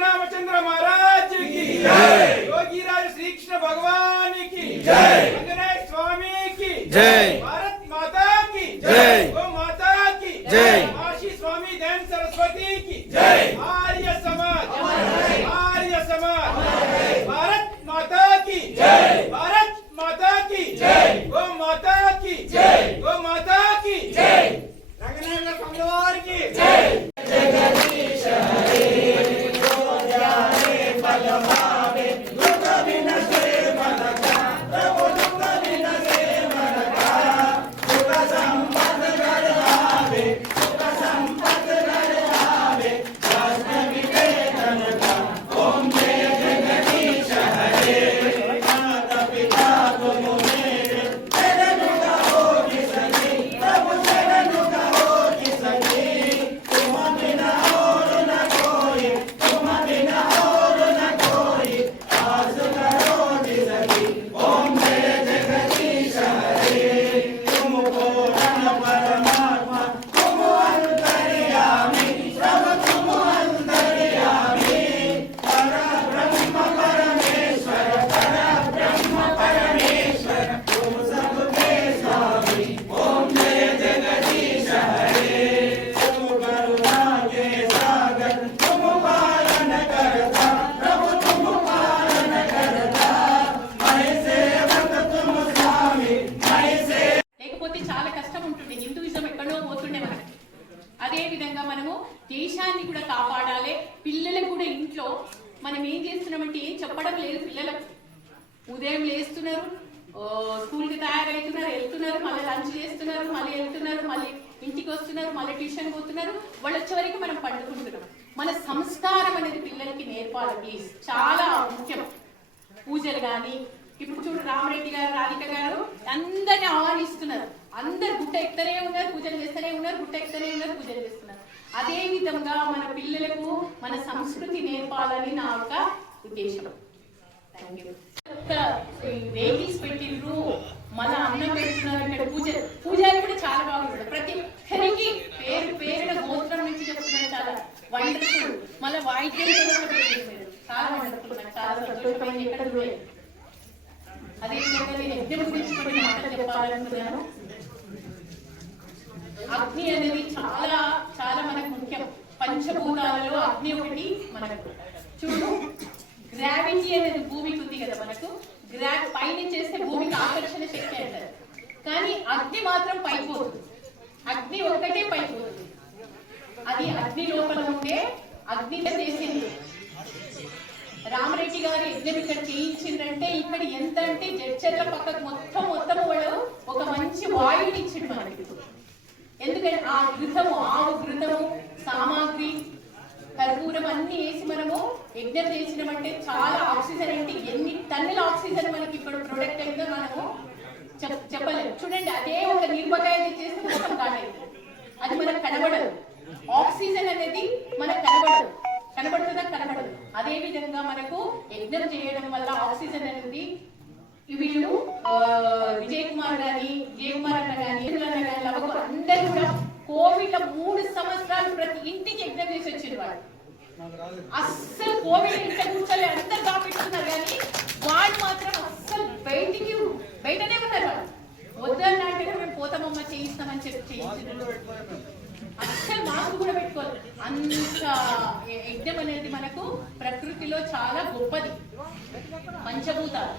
रामचंद्र महाराज की जय, योगीराज श्री कृष्ण भगवान की जय, अंजनेय स्वामी की जय, भारत माता की जय, गौ माता की जय, काशी स्वामी दयानंद सरस्वती की जय, आर्य समाज, भारत माता की जय, भारत माता की जय, गौ माता की जय, गौ माता की जय, रंगनाथ पंगवार की जय। जगदीश हरे అదే విధంగా మనము దేశాన్ని కూడా కాపాడాలి. పిల్లలకు కూడా ఇంట్లో మనం ఏం చేస్తున్నామంటే ఏం చెప్పడం లేదు. పిల్లలకు ఉదయం లేస్తున్నారు, స్కూల్కి తయారవుతున్నారు, వెళ్తున్నారు, మళ్ళీ లంచ్ చేస్తున్నారు, మళ్ళీ వెళ్తున్నారు, మళ్ళీ ఇంటికి వస్తున్నారు, మళ్ళీ ట్యూషన్ పోతున్నారు. వాళ్ళు వచ్చే వరకు మనం పండుకుంటున్నాం. మన సంస్కారం అనేది పిల్లలకి నేర్పాలి ప్లీజ్, చాలా ముఖ్యం. పూజలు కానీ ఇప్పుడు చూడు రామరెడ్డి గారు, రాధిక గారు అందరిని ఆహ్వానిస్తున్నారు. అందరు గుట్ట ఎక్కుతూనే ఉన్నారు, పూజలు చేస్తూనే ఉన్నారు, గుట్ట ఎక్కుతూనే ఉన్నారు, పూజలు చేస్తున్నారు. అదే విధంగా మన పిల్లలకు మన సంస్కృతి నేర్పాలని నా యొక్క ఉద్దేశం. వెహికల్స్ పెట్టిండ్రు, మన అన్నం పెడుతున్నారు, ఇక్కడ పూజలు కూడా చాలా బాగుంటుంది. ప్రతి ఒక్కరికి పేరు పేరున గోత్రం నుంచి చెప్తున్నారు, చాలా వండర్ఫుల్. మళ్ళీ వాయిద్యం చాలా వండర్ఫుల్, నాకు చాలా సంతోషమైన ఎక్కడ చూడలేదు. అదే విధంగా నేను యజ్ఞం గురించి కొన్ని మాటలు చెప్పాలనుకున్నాను. అగ్ని అనేది చాలా చాలా మనకు ముఖ్యం. పంచభూతాలలో అగ్ని ఒకటి మనకు. చూడు, గ్రావిటీ అనేది భూమికి ఉంది కదా మనకు. పైన చేస్తే భూమికి ఆకర్షణ శక్తి అంటారు, కానీ అగ్ని మాత్రం పైపోతుంది. అగ్ని ఒక్కటే పైపోతుంది. అది అగ్ని లోపల ఉండే అగ్ని చేసింది. రామరెడ్డి గారు యజ్ఞం ఇక్కడ చేయించిందంటే ఇక్కడ ఎంత అంటే జడ్చర్ల పక్కకు మొత్తం వాడు ఒక మంచి వాయువుని ఇచ్చిండు మనకి. ఎందుకంటే ఆ ఘృతము, ఆవు ఘృతము, సామాగ్రి, కర్పూరం అన్ని వేసి మనము యజ్ఞం చేసినామంటే చాలా ఆక్సిజన్, అంటే ఎన్ని టన్నుల ఆక్సిజన్ మనకి ఇప్పుడు ప్రొడక్ట్ అయిందో మనము చెప్పలేము. చూడండి, అదే ఒక నిమ్మకాయ చేస్తే మొత్తం కాలేదు, అది మనకు కనబడదు. ఆక్సిజన్ అనేది మనకు కనబడుతుందా? కనబడదు. అదే విధంగా మనకు యజ్ఞం చేయడం వల్ల ఆక్సిజన్ అనేది వీళ్ళు విజయ్ కుమార్ గాని, జయకుమార్ అన్న గాని, అందరూ కూడా కోవిడ్ 3 సంవత్సరాలు ప్రతి ఇంటికి యజ్ఞం చేసి వచ్చిన వాళ్ళు. అస్సలు కోవిడ్ ఇంట్లో కూర్చోలే, అందరు దాపెట్టుకున్నారు కానీ వాళ్ళు మాత్రం అస్సలు బయటనే ఉన్నారు. వాళ్ళు వద్దన్నంటే మేము పోతామమ్మ చేయిస్తామని చెప్పి చేయించారు. అస్సలు మాస్క్ కూడా పెట్టుకోవాలి. అంత యజ్ఞం అనేది మనకు ప్రకృతిలో చాలా గొప్పది. పంచభూతాలు